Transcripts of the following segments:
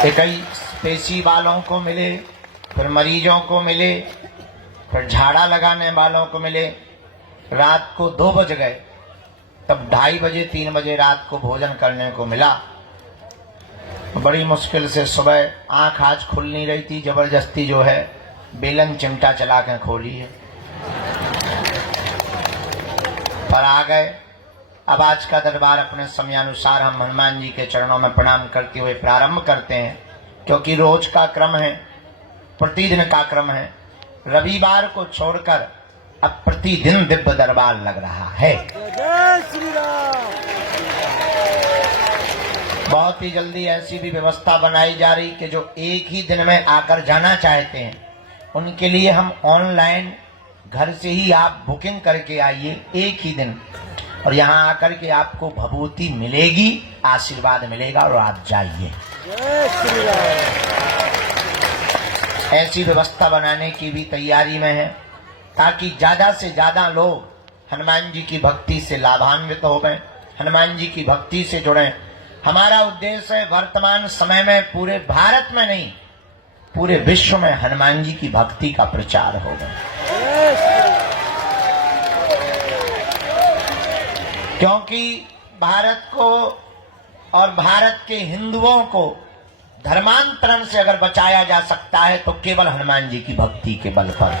इक्कीस पेशी वालों को मिले, फिर मरीजों को मिले, फिर झाड़ा लगाने वालों को मिले। रात को 2 बज गए, तब 2:30 बजे 3 बजे रात को भोजन करने को मिला। बड़ी मुश्किल से सुबह आंख आज खुल नहीं रही थी, जबरदस्ती जो है बेलन चिमटा चला के खोली है, पर आ गए। अब आज का दरबार अपने समयानुसार हम हनुमान जी के चरणों में प्रणाम करते हुए प्रारंभ करते हैं, क्योंकि रोज का क्रम है, प्रतिदिन का क्रम है। रविवार को छोड़कर अब प्रतिदिन दिव्य दरबार लग रहा है। जय श्री राम। बहुत ही जल्दी ऐसी भी व्यवस्था बनाई जा रही कि जो एक ही दिन में आकर जाना चाहते हैं उनके लिए हम ऑनलाइन घर से ही आप बुकिंग करके आइए एक ही दिन, और यहाँ आकर के आपको भभूति मिलेगी, आशीर्वाद मिलेगा और आप जाइए। जय श्री राम। ऐसी व्यवस्था बनाने की भी तैयारी में है ताकि ज्यादा से ज्यादा लोग हनुमान जी की भक्ति से लाभान्वित हो गए, हनुमान जी की भक्ति से जुड़े। हमारा उद्देश्य है वर्तमान समय में पूरे भारत में नहीं, पूरे विश्व में हनुमान जी की भक्ति का प्रचार हो गया, क्योंकि भारत को और भारत के हिंदुओं को धर्मांतरण से अगर बचाया जा सकता है तो केवल हनुमान जी की भक्ति के बल पर।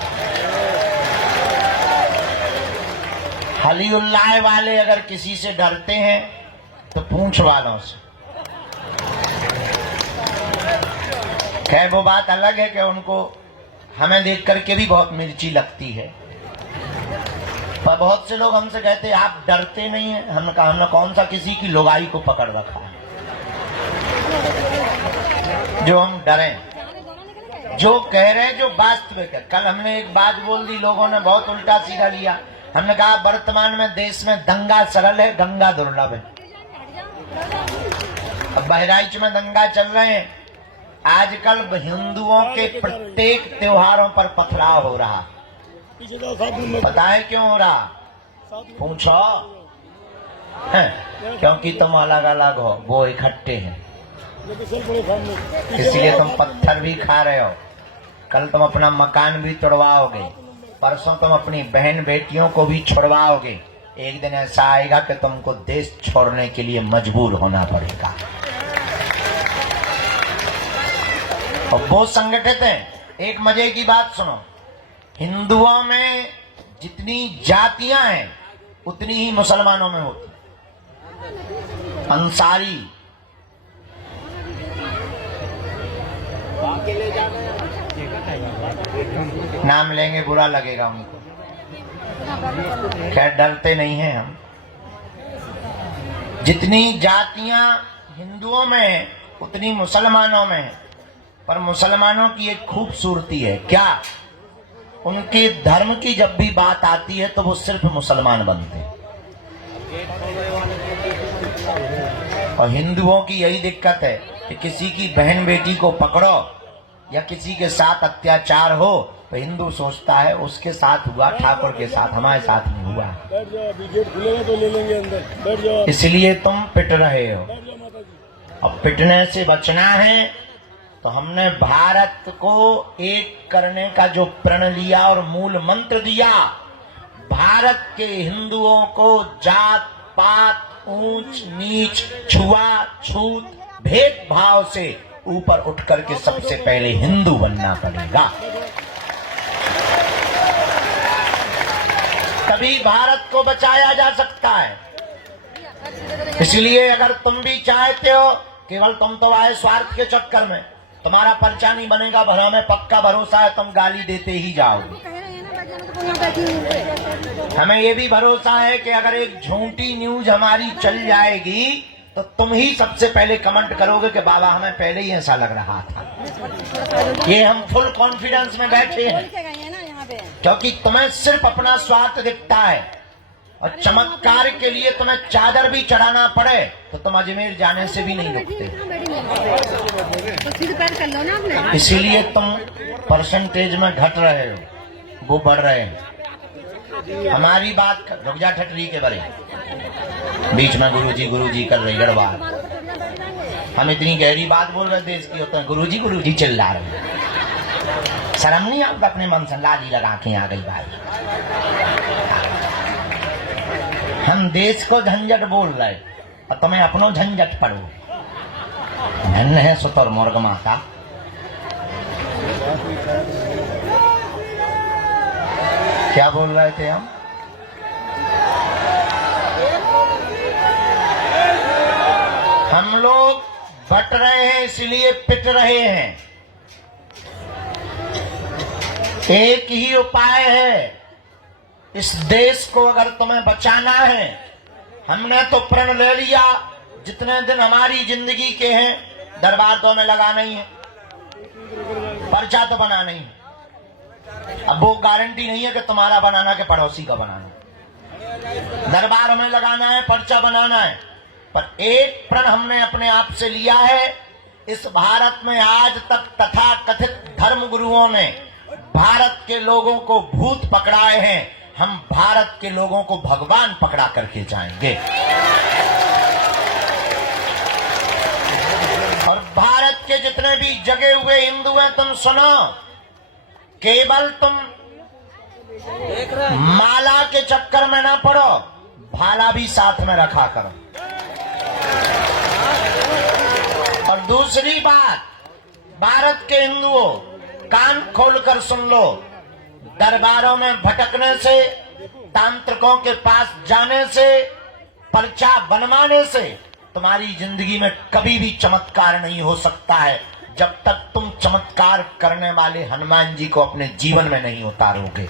हली उल्लाह वाले अगर किसी से डरते हैं तो पूंछ वालों से। खैर वो बात अलग है कि उनको हमें देख करके भी बहुत मिर्ची लगती है, पर बहुत से लोग हमसे कहते हैं आप डरते नहीं हैं। हमने कहा हमने कौन सा किसी की लुगाई को पकड़ रखा है जो हम डरें। जो कह रहे हैं जो वास्तविक है। कल हमने एक बात बोल दी, लोगों ने बहुत उल्टा सीधा लिया। हमने कहा वर्तमान में देश में दंगा सरल है, गंगा दुर्लभ है। अब बहराइच में दंगा चल रहे हैं। आजकल हिंदुओं के प्रत्येक त्योहारों पर पथराव हो रहा, पता है क्यों हो रहा? पूछो है? क्योंकि तुम अलग अलग हो, वो इकट्ठे हैं, इसलिए तुम पत्थर भी खा रहे हो। कल तुम अपना मकान भी तोड़वाओगे, परसों तुम अपनी बहन बेटियों को भी छुड़वाओगे। एक दिन ऐसा आएगा कि तुमको देश छोड़ने के लिए मजबूर होना पड़ेगा। और वो संगठित हैं। एक मजे की बात सुनो, हिंदुओं में जितनी जातियां हैं उतनी ही मुसलमानों में होती। अंसारी, नाम लेंगे बुरा लगेगा उनको, खैर डरते नहीं हैं हम। जितनी जातियां हिंदुओं में हैं उतनी मुसलमानों में है। पर मुसलमानों की एक खूबसूरती है, क्या? उनके धर्म की जब भी बात आती है तो वो सिर्फ मुसलमान बनते हैं। और हिंदुओं की यही दिक्कत है कि किसी की बहन बेटी को पकड़ो या किसी के साथ अत्याचार हो तो हिंदू सोचता है उसके साथ हुआ, ठाकुर के साथ, हमारे साथ नहीं हुआ। बैठ जाओ, अभी गेट खुलेगा तो ले लेंगे अंदर, बैठ जाओ। इसलिए तुम पिट रहे हो। बैठ जाओ माता जी। अब पिटने से बचना है तो हमने भारत को एक करने का जो प्रण लिया और मूल मंत्र दिया, भारत के हिंदुओं को जात पात, ऊंच नीच, छुआछूत, भेदभाव से ऊपर उठ करके सबसे पहले हिंदू बनना पड़ेगा। तभी भारत को बचाया जा सकता है। इसलिए अगर तुम भी चाहते हो, केवल तुम तो आए स्वार्थ के चक्कर में, तुम्हारा पर्चा नहीं बनेगा, भरा में पक्का भरोसा है तुम गाली देते ही जाओगे। हमें ये भी भरोसा है कि अगर एक झूठी न्यूज हमारी चल जाएगी तो तुम ही सबसे पहले कमेंट करोगे कि बाबा हमें पहले ही ऐसा लग रहा था। ये हम फुल कॉन्फिडेंस में बैठे हैं क्योंकि तुम्हें सिर्फ अपना स्वार्थ दिखता है और चमत्कार के लिए तुम्हें चादर भी चढ़ाना पड़े तो तुम अजमेर जाने से भी नहीं रुकते। इसीलिए तुम परसेंटेज में घट रहे हो, वो बढ़ रहे हैं। हमारी बात रुक जा ठटरी के बड़े, बीच में गुरुजी कर रही गड़बड़। हम इतनी गहरी बात बोल रहे देश की, होता है गुरुजी चिल्ला रहे। शर्म नहीं आपको अपने मन से? लाली लगा के आ गई भाई। हम देश को झंझट बोल रहे और तुम्हें अपनो झंझट पड़ो। धन है सुतर मुर्ग माता। क्या बोल रहे थे हम? हम लोग बट रहे हैं इसलिए पिट रहे हैं। एक ही उपाय है, इस देश को अगर तुम्हें बचाना है, हमने तो प्रण ले लिया जितने दिन हमारी जिंदगी के हैं दरबार तो हमें लगाना ही है, पर्चा तो बनाना ही है। अब वो गारंटी नहीं है कि तुम्हारा बनाना के पड़ोसी का बनाना। दरबार हमें लगाना है, पर्चा बनाना है, पर एक प्रण हमने अपने आप से लिया है। इस भारत में आज तक तथा कथित धर्म गुरुओं ने भारत के लोगों को भूत पकड़ाए हैं, हम भारत के लोगों को भगवान पकड़ा करके जाएंगे। और भारत के जितने भी जगे हुए हिंदू हैं, तुम सुनो, केवल तुम माला के चक्कर में ना पड़ो, भाला भी साथ में रखा करो। और दूसरी बात, भारत के हिंदुओं कान खोलकर सुन लो, दरबारों में भटकने से, तांत्रिकों के पास जाने से, पर्चा बनवाने से तुम्हारी जिंदगी में कभी भी चमत्कार नहीं हो सकता है जब तक तुम चमत्कार करने वाले हनुमान जी को अपने जीवन में नहीं उतारोगे।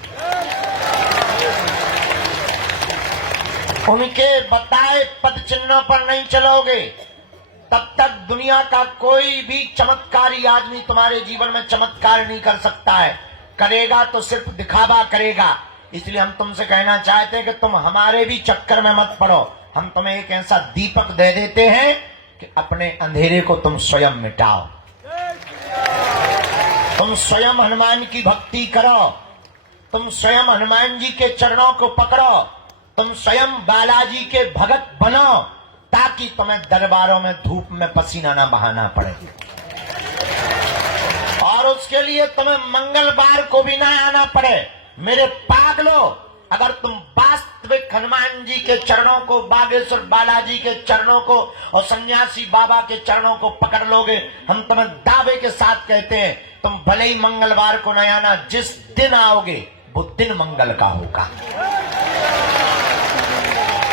उनके बताए पद चिन्हों पर नहीं चलोगे, तब तक दुनिया का कोई भी चमत्कारी आदमी तुम्हारे जीवन में चमत्कार नहीं कर सकता है। करेगा तो सिर्फ दिखावा करेगा। इसलिए हम तुमसे कहना चाहते हैं कि तुम हमारे भी चक्कर में मत पड़ो। हम तुम्हें एक ऐसा दीपक दे देते हैं कि अपने अंधेरे को तुम स्वयं मिटाओ। तुम स्वयं हनुमान की भक्ति करो, तुम स्वयं हनुमान जी के चरणों को पकड़ो, तुम स्वयं बालाजी के भगत बनो, ताकि तुम्हें दरबारों में धूप में पसीना ना बहाना पड़े। और उसके लिए तुम्हें मंगलवार को भी ना आना पड़े। मेरे पागलों, अगर तुम वास्तव वास्तविक हनुमान जी के चरणों को, बागेश्वर बालाजी के चरणों को और सन्यासी बाबा के चरणों को पकड़ लोगे, हम तुम्हें दावे के साथ कहते हैं, तुम भले ही मंगलवार को न आना, जिस दिन आओगे वो दिन मंगल का होगा।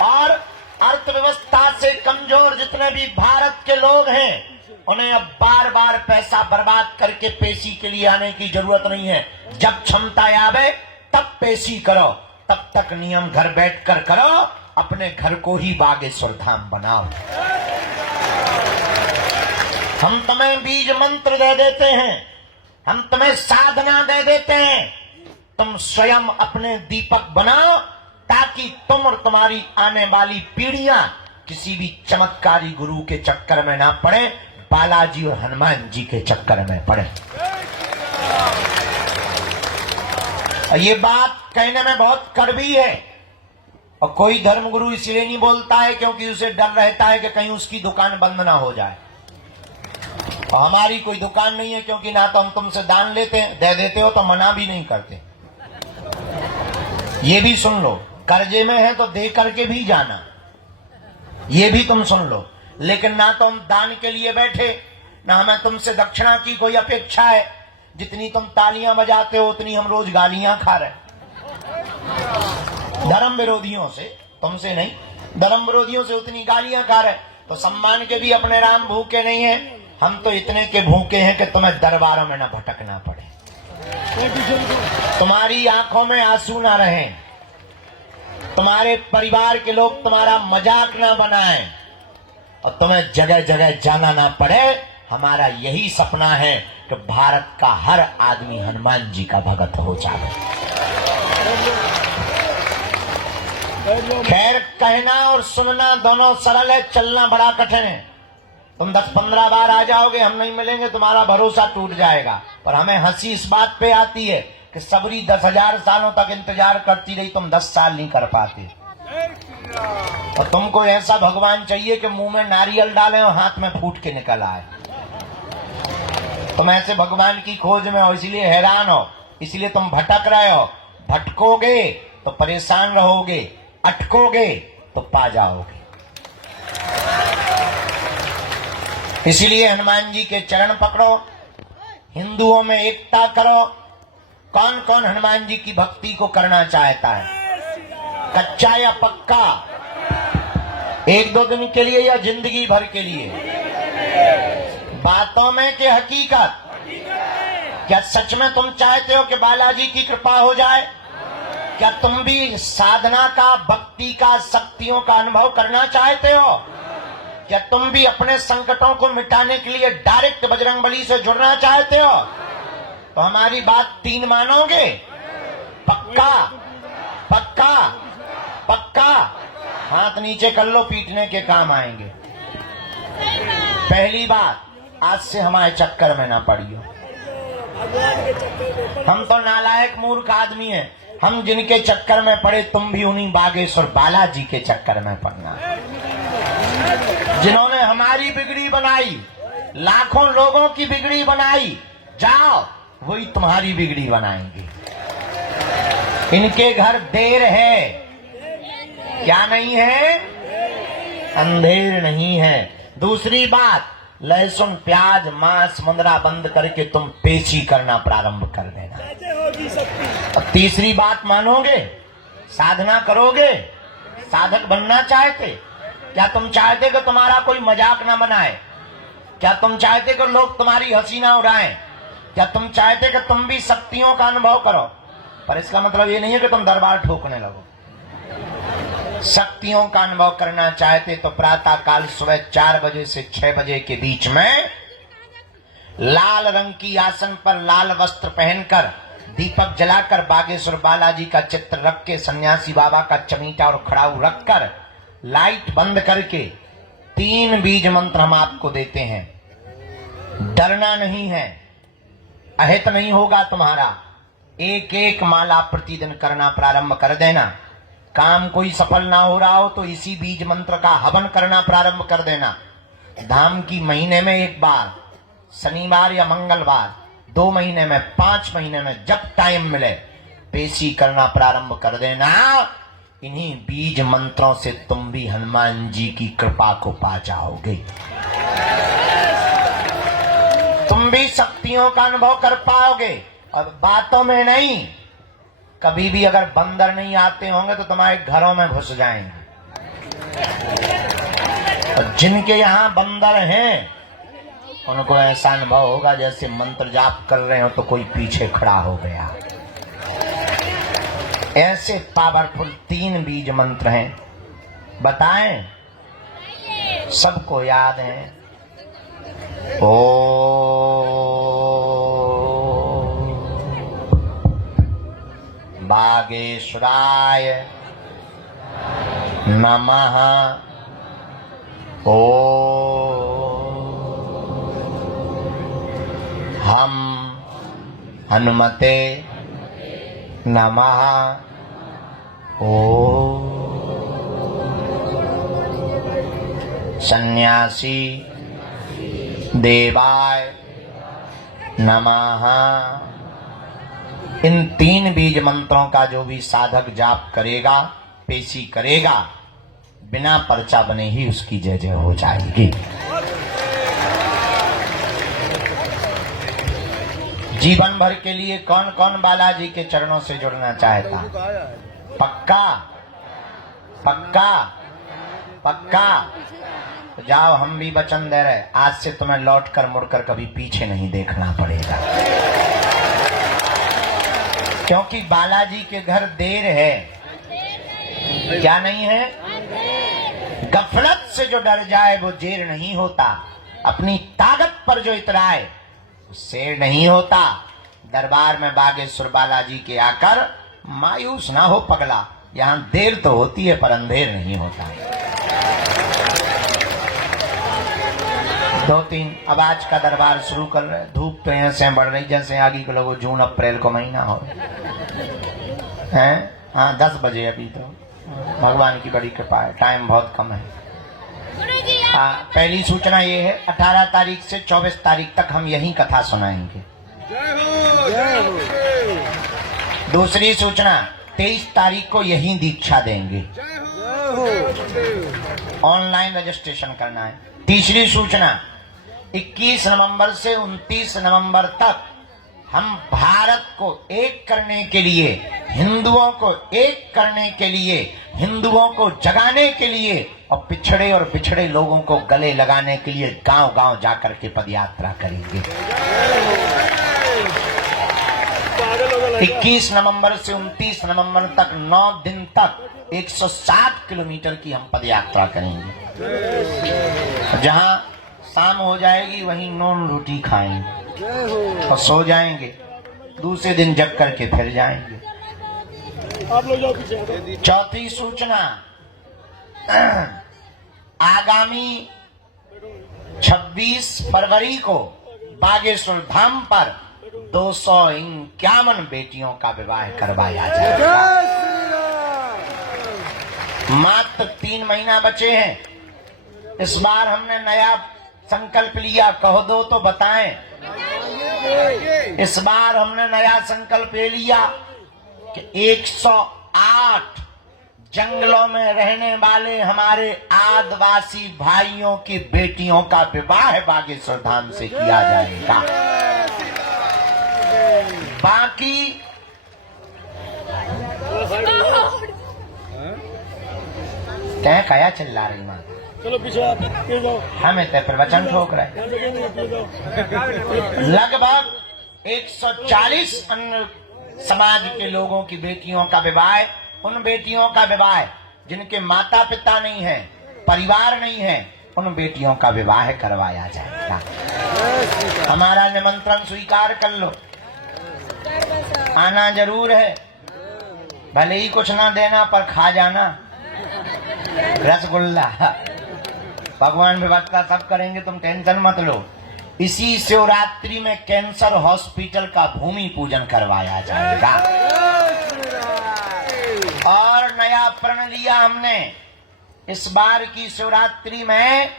और अर्थव्यवस्था से कमजोर जितने भी भारत के लोग हैं, उन्हें अब बार बार पैसा बर्बाद करके पेशी के लिए आने की जरूरत नहीं है। जब क्षमता आवे तब पेशी करो, तब तक नियम घर बैठकर करो, अपने घर को ही बागेश्वर धाम बनाओ। हम तुम्हें बीज मंत्र दे देते हैं, हम तुम्हें साधना दे देते हैं, तुम स्वयं अपने दीपक बनाओ, ताकि तुम और तुम्हारी आने वाली पीढ़ियां किसी भी चमत्कारी गुरु के चक्कर में ना पड़े, बालाजी और हनुमान जी के चक्कर में पड़े। ये बात कहने में बहुत कड़वी है, और कोई धर्मगुरु इसलिए नहीं बोलता है क्योंकि उसे डर रहता है कि कहीं उसकी दुकान बंद ना हो जाए। और हमारी कोई दुकान नहीं है, क्योंकि ना तो हम तुमसे दान लेते हैं, दे देते हो तो मना भी नहीं करते। ये भी सुन लो, कर्जे में है तो दे करके भी जाना, ये भी तुम सुन लो। लेकिन ना तो हम दान के लिए बैठे, ना हमें तुमसे दक्षिणा की कोई अपेक्षा है। जितनी तुम तालियां बजाते हो उतनी हम रोज गालियां खा रहे, धर्म विरोधियों से, तुमसे नहीं, धर्म विरोधियों से उतनी गालियां खा रहे। तो सम्मान के भी अपने राम भूखे नहीं है, हम तो इतने के भूखे हैं कि तुम्हें दरबारों में न भटकना पड़े, तुम्हारी आंखों में आंसू ना रहे, तुम्हारे परिवार के लोग तुम्हारा मजाक ना बनाएं, और तुम्हें जगह जगह जाना ना पड़े। हमारा यही सपना है कि भारत का हर आदमी हनुमान जी का भगत हो जाए। खैर, कहना और सुनना दोनों सरल है, चलना बड़ा कठिन है। तुम 10-15 बार आ जाओगे, हम नहीं मिलेंगे, तुम्हारा भरोसा टूट जाएगा। पर हमें हंसी इस बात पे आती है कि सबरी 10,000 सालों तक इंतजार करती रही, तुम 10 साल नहीं कर पाते। और तुमको ऐसा भगवान चाहिए कि मुंह में नारियल डालें और हाथ में फूट के निकल आए। तुम ऐसे भगवान की खोज में हो, इसलिए हैरान हो, इसलिए तुम भटक रहे हो। भटकोगे तो परेशान रहोगे, अटकोगे तो पा जाओगे। इसलिए हनुमान जी के चरण पकड़ो, हिंदुओं में एकता करो। कौन कौन हनुमान जी की भक्ति को करना चाहता है, कच्चा या पक्का, 1-2 दिन के लिए या जिंदगी भर के लिए? बातों में कि हकीकत? क्या सच में तुम चाहते हो कि बालाजी की कृपा हो जाए? क्या तुम भी साधना का, भक्ति का, शक्तियों का अनुभव करना चाहते हो? क्या तुम भी अपने संकटों को मिटाने के लिए डायरेक्ट बजरंगबली से जुड़ना चाहते हो? तो हमारी बात 3 मानोगे? पक्का पक्का पक्का? हाथ नीचे कर लो, पीटने के काम आएंगे। पहली बात, आज से हमारे चक्कर में ना पड़ियो। हम तो नालायक मूर्ख आदमी हैं, हम जिनके चक्कर में पड़े, तुम भी उन्हीं बागेश्वर बालाजी के चक्कर में पड़ना। जिन्होंने हमारी बिगड़ी बनाई, लाखों लोगों की बिगड़ी बनाई, जाओ वही तुम्हारी बिगड़ी बनाएंगे। इनके घर देर है, क्या नहीं है? अंधेर नहीं है। दूसरी बात, लहसुन, प्याज, मांस, मुंदरा बंद करके तुम पेशी करना प्रारंभ कर देना। और तीसरी बात मानोगे, साधना करोगे, साधक बनना चाहते? क्या तुम चाहते कि तुम्हारा कोई मजाक ना बनाए? क्या तुम चाहते कि लोग तुम्हारी हंसी ना उड़ाएं? क्या तुम चाहते कि तुम भी शक्तियों का अनुभव करो? पर इसका मतलब ये नहीं है कि तुम दरबार ठोकने लगो। शक्तियों का अनुभव करना चाहते तो प्रातः काल सुबह 4 बजे से 6 बजे के बीच में लाल रंग की आसन पर लाल वस्त्र पहनकर, दीपक जलाकर, बागेश्वर बालाजी का चित्र रख के, सन्यासी बाबा का चमीटा और खड़ाऊ रखकर, लाइट बंद करके 3 बीज मंत्र हम आपको देते हैं। डरना नहीं है, अहित नहीं होगा तुम्हारा। 1-1 माला प्रतिदिन करना प्रारंभ कर देना। काम कोई सफल ना हो रहा हो तो इसी बीज मंत्र का हवन करना प्रारंभ कर देना। धाम की महीने में 1 बार, शनिवार या मंगलवार, 2 महीने में, 5 महीने में, जब टाइम मिले पेशी करना प्रारंभ कर देना। इन्हीं बीज मंत्रों से तुम भी हनुमान जी की कृपा को पा जाओगे, तुम भी शक्तियों का अनुभव कर पाओगे। और बातों में नहीं, कभी भी अगर बंदर नहीं आते होंगे तो तुम्हारे घरों में घुस जाएंगे। और जिनके यहाँ बंदर हैं उनको ऐसा अनुभव होगा जैसे मंत्र जाप कर रहे हो तो कोई पीछे खड़ा हो गया। ऐसे पावरफुल 3 बीज मंत्र हैं, बताएं? सबको याद है। ओ बागेश्वराय नमः। ओ हम हनुमते नमः। ओ सन्यासी देवाय नमः। इन 3 बीज मंत्रों का जो भी साधक जाप करेगा, पेशी करेगा, बिना पर्चा बने ही उसकी जय जय हो जाएगी। जीवन भर के लिए कौन कौन बालाजी के चरणों से जुड़ना चाहता? पक्का पक्का पक्का? तो जाओ, हम भी वचन दे रहे, आज से तुम्हें लौटकर मुड़कर कभी पीछे नहीं देखना पड़ेगा, क्योंकि बालाजी के घर देर है। क्या नहीं है? गफलत से जो डर जाए वो जेर नहीं होता, अपनी ताकत पर जो इतराए शेर नहीं होता। दरबार में बागेश्वर बालाजी के आकर मायूस ना हो पगला, यहाँ देर तो होती है पर अंधेर नहीं होता। 2-3 अब आज का दरबार शुरू कर रहे। धूप तो ऐसे बढ़ रही जैसे आगे के लोगों जून अप्रैल को महीना हो हैं। हाँ 10 बजे अभी तो, भगवान की बड़ी कृपा है, टाइम बहुत कम है। पहली सूचना ये है, 18 तारीख से 24 तारीख तक हम यही कथा सुनाएंगे। दूसरी सूचना, 23 तारीख को यही दीक्षा देंगे, ऑनलाइन रजिस्ट्रेशन करना है। तीसरी सूचना, 21 नवंबर से 29 नवंबर तक हम भारत को एक करने के लिए, हिंदुओं को एक करने के लिए, हिंदुओं को जगाने के लिए और पिछड़े और बिछड़े लोगों को गले लगाने के लिए गांव-गांव जाकर के पदयात्रा करेंगे। 21 नवंबर से 29 नवंबर तक 9 दिन तक 107 किलोमीटर की हम पदयात्रा करेंगे। जहां शाम हो जाएगी वहीं नॉन रोटी खाएंगे और सो जाएंगे, दूसरे दिन जग करके फिर जाएंगे। आप लोग जाओ पीछे। चौथी सूचना, आगामी 26 फरवरी को बागेश्वर धाम पर 251 बेटियों का विवाह करवाया जाएगा। मात्र 3 महीना बचे हैं। इस बार हमने नया संकल्प लिया, कहो दो तो बताएं। इस बार हमने नया संकल्प ये लिया कि 108 जंगलों में रहने वाले हमारे आदिवासी भाइयों की बेटियों का विवाह बागेश्वर धाम से किया जाएगा। बाकी क्या कया चिल्ला रही मां? चलो पीछे आप पीछे जाओ। हमें तो प्रवचन ठोक रहे। लगभग 140 अन्य समाज के लोगों की बेटियों का विवाह, उन बेटियों का विवाह जिनके माता पिता नहीं है, परिवार नहीं है, उन बेटियों का विवाह करवाया जाएगा। हमारा निमंत्रण स्वीकार कर लो, आना जरूर है। भले ही कुछ ना देना पर खा जाना रसगुल्ला। भगवान व्यवस्था सब करेंगे, तुम टेंशन मत लो। इसी शिवरात्रि में कैंसर हॉस्पिटल का भूमि पूजन करवाया जाएगा। और नया प्रण लिया हमने, इस बार की शिवरात्रि में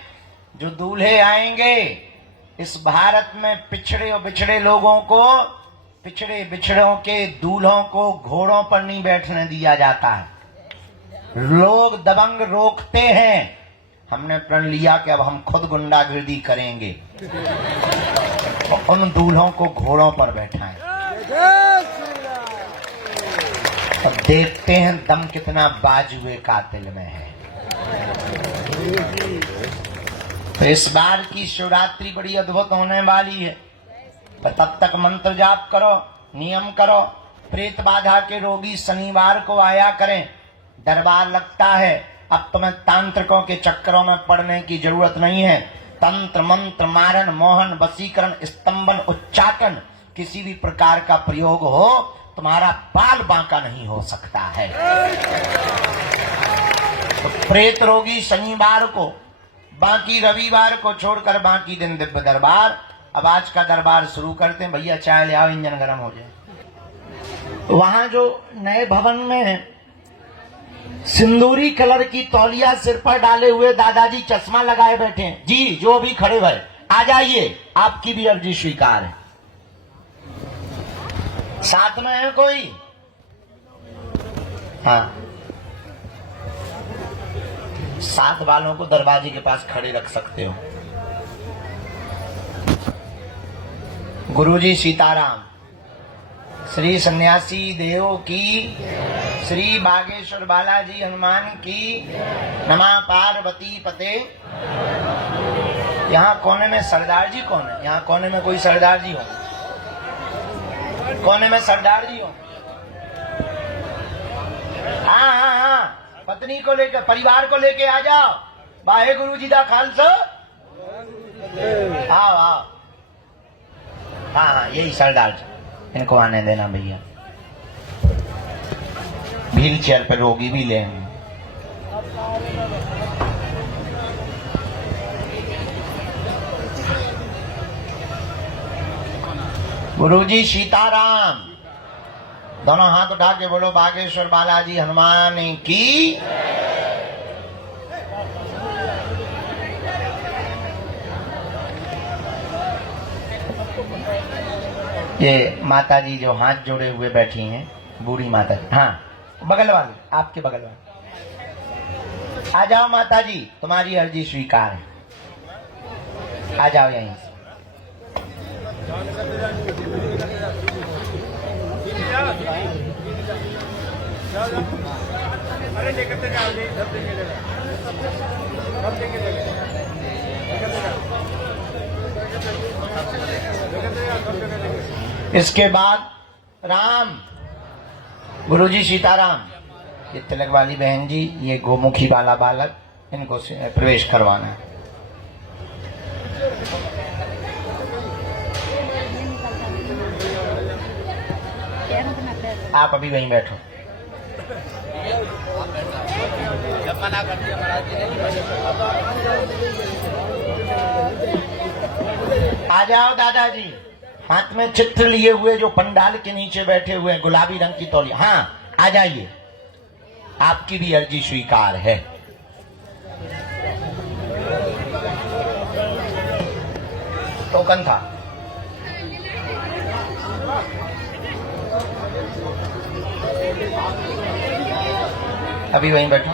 जो दूल्हे आएंगे, इस भारत में पिछड़े और बिछड़े लोगों को, पिछड़े बिछड़ों के दूल्हों को घोड़ों पर नहीं बैठने दिया जाता है। लोग दबंग रोकते हैं, हमने प्रण लिया कि अब हम खुद गुंडागिर्दी करेंगे, उन दूल्हों को घोड़ों पर बैठाएं। अब देखते हैं दम कितना बाजुए कातिल में है। तो इस बार की शिवरात्रि बड़ी अद्भुत होने वाली है। तो तब तक मंत्र जाप करो, नियम करो। प्रेत बाधा के रोगी शनिवार को आया करें, दरबार लगता है। अब तुम्हें तांत्रिकों के चक्करों में पड़ने की जरूरत नहीं है। तंत्र मंत्र मारण मोहन वशीकरण स्तंभन उच्चाटन किसी भी प्रकार का प्रयोग हो, तुम्हारा बाल बांका नहीं हो सकता है। तो प्रेत रोगी शनिवार को, बाकी रविवार को छोड़कर बाकी दिन दिव्य दरबार। अब आज का दरबार शुरू करते हैं। भैया चाय ले आओ, इंजन गर्म हो जाए। वहां जो नए भवन में है, सिंदूरी कलर की तौलिया सिर पर डाले हुए दादाजी चश्मा लगाए बैठे हैं। जी जो भी खड़े हुए आ जाइए, आपकी भी अर्जी स्वीकार है। साथ में है कोई? हाँ, साथ वालों को दरवाजे के पास खड़े रख सकते हो। गुरुजी सीताराम। श्री सन्यासी देव की, श्री बागेश्वर बालाजी हनुमान की, नमः पार्वती पते। यहाँ कोने में सरदार जी कौन है? यहाँ कोने में कोई सरदार जी हो? कोने में सरदार जी हो? हाँ हाँ हाँ, पत्नी को लेकर, परिवार को लेके आ जाओ। वाहे गुरु जी का खालसा। आओ आओ। हाँ हाँ, यही सरदार जी, इनको आने देना भैया। व्हील चेयर पर रोगी भी ले। गुरुजी सीताराम। दोनों हाथ उठा के बोलो बागेश्वर बालाजी हनुमान की। ये माता जी जो हाथ जोड़े हुए बैठी हैं, बूढ़ी माता जी। हाँ, बगल वाली, आपके बगल वाली। आ जाओ माता जी, तुम्हारी अर्जी स्वीकार है। आ जाओ यहीं से। इसके बाद राम। गुरुजी सीताराम। ये तिलक वाली बहन जी, ये गोमुखी वाला बालक, इनको प्रवेश करवाना है। आप अभी वहीं बैठो। आ जाओ दादाजी, हाथ में चित्र लिए हुए जो पंडाल के नीचे बैठे हुए हैं, गुलाबी रंग की तौलिया। हाँ, आ जाइए, आपकी भी अर्जी स्वीकार है। टोकन था। अभी वहीं बैठो।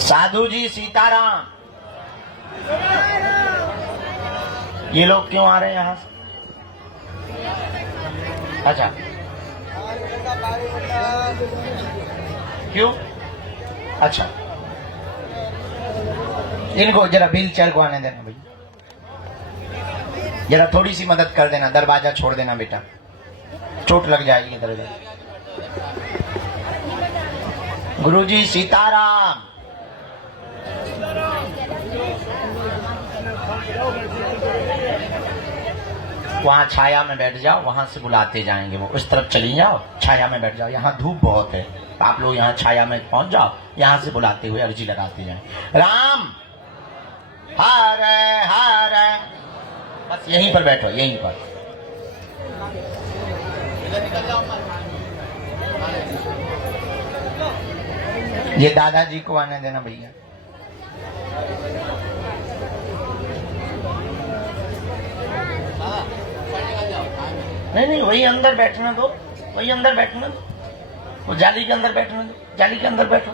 साधु जी सीताराम। ये लोग क्यों आ रहे हैं यहां से? अच्छा, क्यों? अच्छा, इनको जरा व्हील चेयर को आने देना भैया। जरा थोड़ी सी मदद कर देना, दरवाजा छोड़ देना बेटा, चोट लग जाएगी इधर उधर। गुरुजी सीताराम। वहां छाया में बैठ जाओ, वहां से बुलाते जाएंगे वो। उस तरफ चली जाओ, छाया में बैठ जाओ। यहाँ धूप बहुत है, आप लोग यहाँ छाया में पहुंच जाओ, यहाँ से बुलाते हुए अर्जी लगाते जाएं। राम हरे हरे। बस यहीं पर बैठो, यहीं पर। ये दादाजी को आने देना भैया। नहीं नहीं, वही अंदर बैठना दो, वही अंदर बैठना दो। वो जाली के अंदर बैठने दो, जाली के अंदर बैठो।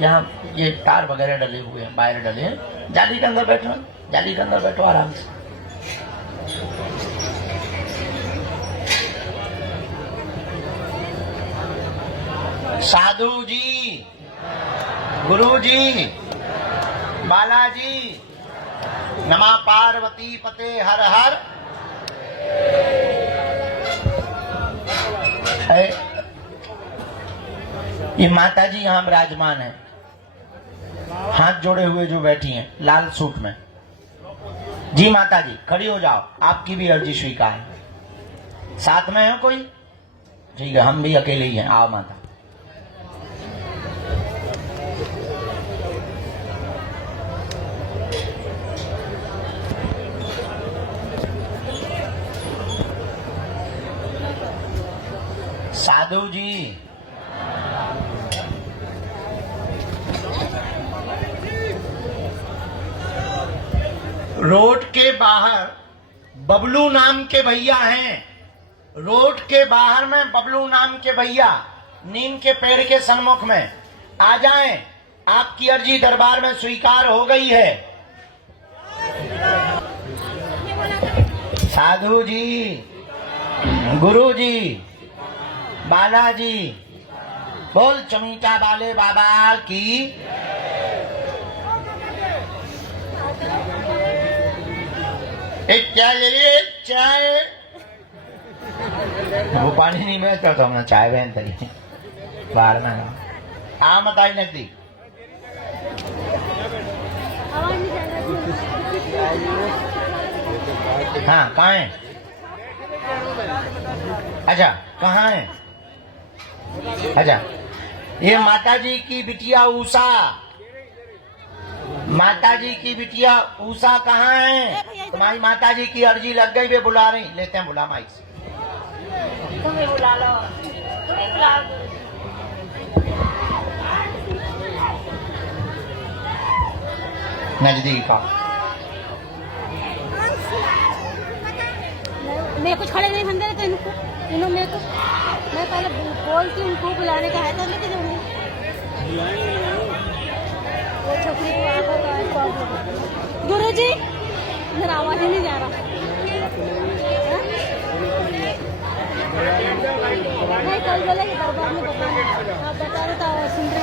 यहाँ ये तार वगैरह डले हुए हैं, वायर डले हैं, जाली के अंदर बैठो, जाली के अंदर बैठो आराम से। साधु जी, गुरु जी, बालाजी, नमा पार्वती पते हर हर। ये माता जी यहाँ विराजमान है, हाथ जोड़े हुए जो बैठी हैं लाल सूट में। जी माता जी खड़ी हो जाओ, आपकी भी अर्जी स्वीकार है। साथ में है कोई? ठीक है, हम भी अकेले ही हैं। आओ माता। साधु जी, रोड के बाहर बबलू नाम के भैया हैं, रोड के बाहर में बबलू नाम के भैया नीम के पेड़ के सन्मुख में आ जाएं, आपकी अर्जी दरबार में स्वीकार हो गई है। साधु जी, गुरु जी, बालाजी, बोल चमीटा वाले बाबा की। एक चाय ले लिए, चाय। वो पानी नहीं मिलता तो हमने चाय बहन तरी बाहर में आ मत आई नजदीक। हाँ कहाँ है? अच्छा कहाँ है? अच्छा ये माता जी की बिटिया उषा, माता जी की बिटिया उषा कहाँ है? तुम्हारी माता जी की अर्जी लग गई, वे बुला रही। लेते हैं, बुला माइक से। तुम्हें बुला लो, तुम्हें बुला लो। नजदीक आ। मैं कुछ खड़े नहीं बंदे थे इनको, इन्होंने मेरे को, मैं पहले बोलती उनको बुलाने का है तो लेके जाऊंगी। वो छोकरी को आंखों का प्रॉब्लम। गुरु जी मेरा आवाज ही नहीं जा रहा। नहीं कल बोले कि दरबार में बताना, आप बता रहे तो सुन रहे।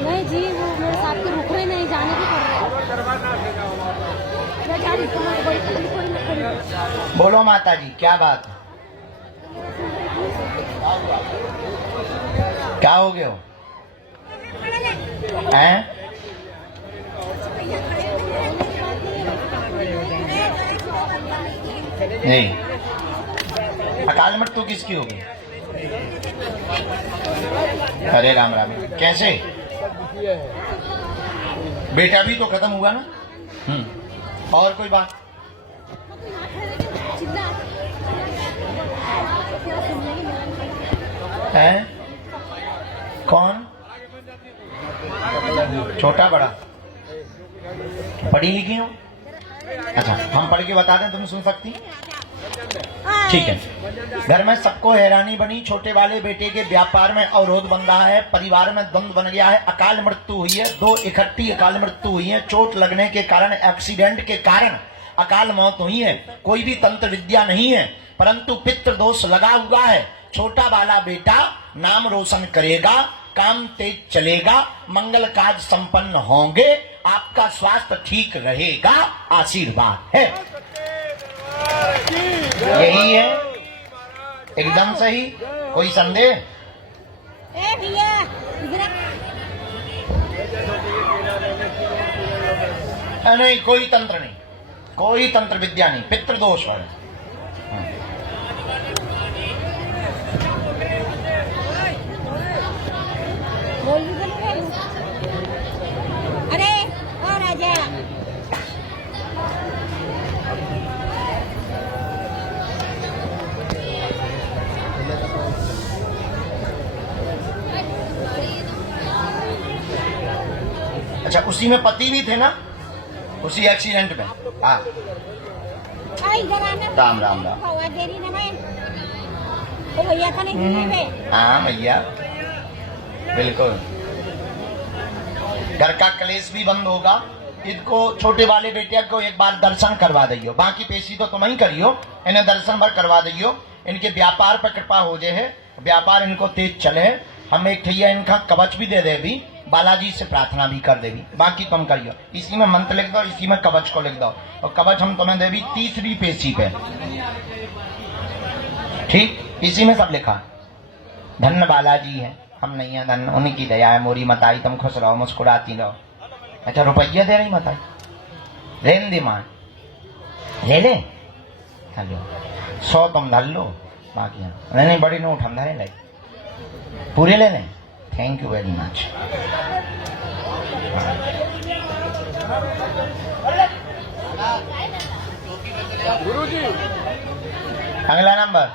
नहीं जी वो मेरे साथ के रुक रहे नहीं, जाने भी पड़ रहा है। बोलो माता जी क्या बात है? क्या हो गया? हैं? नहीं, अकाल मृत्यु किसकी होगी? अरे राम राम, कैसे? बेटा भी तो खत्म हुआ ना। और कोई बात? है कौन? छोटा बड़ा? पढ़ी लिखी हो? अच्छा हम पढ़ के बता दें, तुम सुन सकती? ठीक है। घर में सबको हैरानी बनी, छोटे वाले बेटे के व्यापार में अवरोध बन रहा है, परिवार में द्वंद्व बन गया है, अकाल मृत्यु हुई है, 2 इकट्ठी अकाल मृत्यु हुई है, चोट लगने के कारण, एक्सीडेंट के कारण अकाल मौत हुई है। कोई भी तंत्र विद्या नहीं है, परंतु पितृ दोष लगा हुआ है। छोटा वाला बेटा नाम रोशन करेगा, काम तेज चलेगा, मंगल कार्य संपन्न होंगे, आपका स्वास्थ्य ठीक रहेगा, आशीर्वाद है। यही है, एकदम सही। कोई संदेह? नहीं, कोई तंत्र नहीं, कोई तंत्र विद्या नहीं, पितृदोष है। अरे और राजा अच्छा उसी में पति भी थे ना? उसी एक्सीडेंट में। हाँ आई इधर आना। राम राम राम। आवाज दे रही ना मैं। ओ भैया का नहीं सुनने में। हाँ भैया बिल्कुल, घर का क्लेश भी बंद होगा। इनको छोटे वाले बेटे को एक बार दर्शन करवा दियो, बाकी पेशी तो तुम ही करियो, इन्हें दर्शन भर करवा दियो। इनके व्यापार पर कृपा हो जाए है, व्यापार इनको तेज चले। हम एक ठैया इनका कवच भी दे दे भी, बालाजी से प्रार्थना भी कर देवी, बाकी तुम करियो। इसी में मंत्र लिख दो, इसी में कवच को लिख दो, और कवच हम तुम्हें देवी तीसरी पेशी पे, ठीक, इसी में सब लिखा। धन्य बालाजी है, हम नहीं है धन, उन्हीं की दया है। मोरी मताई तुम खुश रहो, मुस्कुराती रहो। अच्छा रुपया दे रही मताई, रेन दे मान ले ले, हेलो 100 तुम धर लो, बाकी नहीं बड़ी नोट हम धरे लाइक पूरे ले लें। Thank you very much. Guruji अगला नंबर